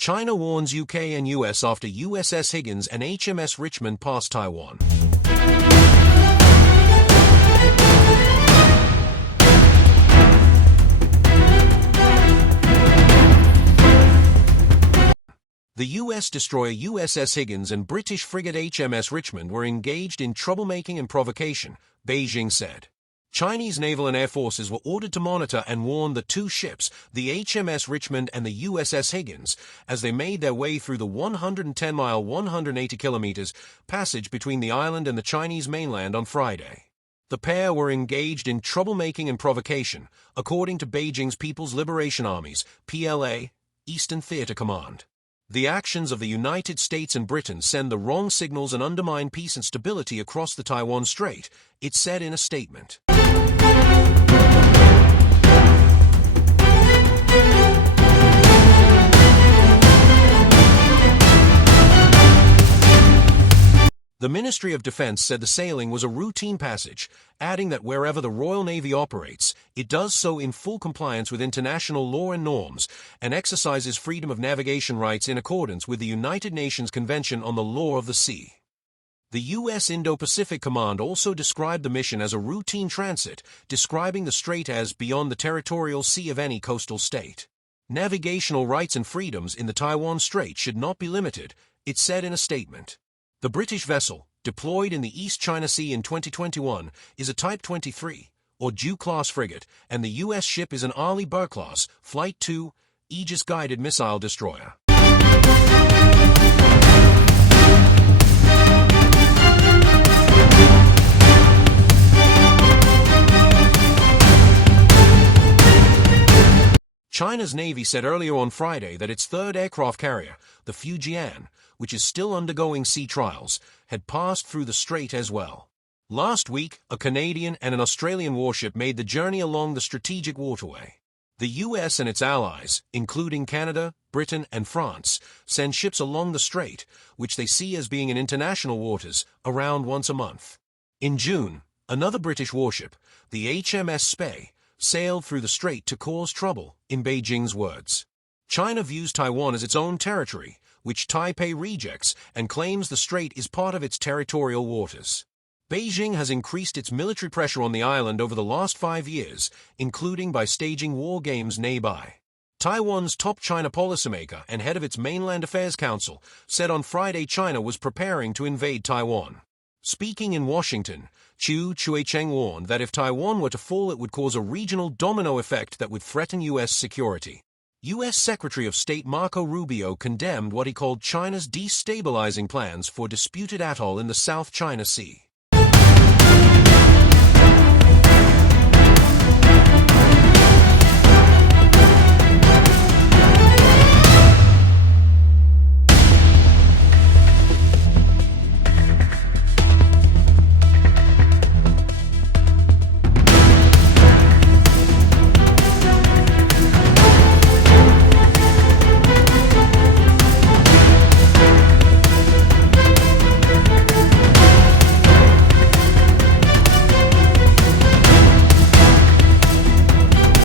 China warns UK and US after USS Higgins and HMS Richmond pass Taiwan. The US destroyer USS Higgins and British frigate HMS Richmond were engaged in troublemaking and provocation, Beijing said. Chinese naval and air forces were ordered to monitor and warn the two ships, the HMS Richmond and the USS Higgins, as they made their way through the 110-mile (180 kilometers) passage between the island and the Chinese mainland on Friday. The pair were engaged in troublemaking and provocation, according to Beijing's People's Liberation Army's (PLA) Eastern Theater Command. The actions of the United States and Britain send the wrong signals and undermine peace and stability across the Taiwan Strait, it said in a statement. The Ministry of Defense said the sailing was a routine passage, adding that wherever the Royal Navy operates, it does so in full compliance with international law and norms, and exercises freedom of navigation rights in accordance with the United Nations Convention on the Law of the Sea. The U.S. Indo-Pacific Command also described the mission as a routine transit, describing the strait as beyond the territorial sea of any coastal state. Navigational rights and freedoms in the Taiwan Strait should not be limited, it said in a statement. The British vessel, deployed in the East China Sea in 2021, is a Type 23, or Dew-class frigate, and the U.S. ship is an Arleigh Burr-class, Flight II, Aegis-guided missile destroyer. China's Navy said earlier on Friday that its third aircraft carrier, the Fujian, which is still undergoing sea trials, had passed through the strait as well. Last week, a Canadian and an Australian warship made the journey along the strategic waterway. The U.S. and its allies, including Canada, Britain, and France, send ships along the strait, which they see as being in international waters, around once a month. In June, another British warship, the HMS Spey, sailed through the strait to cause trouble, in Beijing's words. China views Taiwan as its own territory, which Taipei rejects and claims the strait is part of its territorial waters. Beijing has increased its military pressure on the island over the last 5 years, including by staging war games nearby. Taiwan's top China policymaker and head of its Mainland Affairs Council said on Friday China was preparing to invade Taiwan. Speaking in Washington, Chiu Cheng warned that if Taiwan were to fall, it would cause a regional domino effect that would threaten U.S. security. U.S. Secretary of State Marco Rubio condemned what he called China's destabilizing plans for disputed atoll in the South China Sea.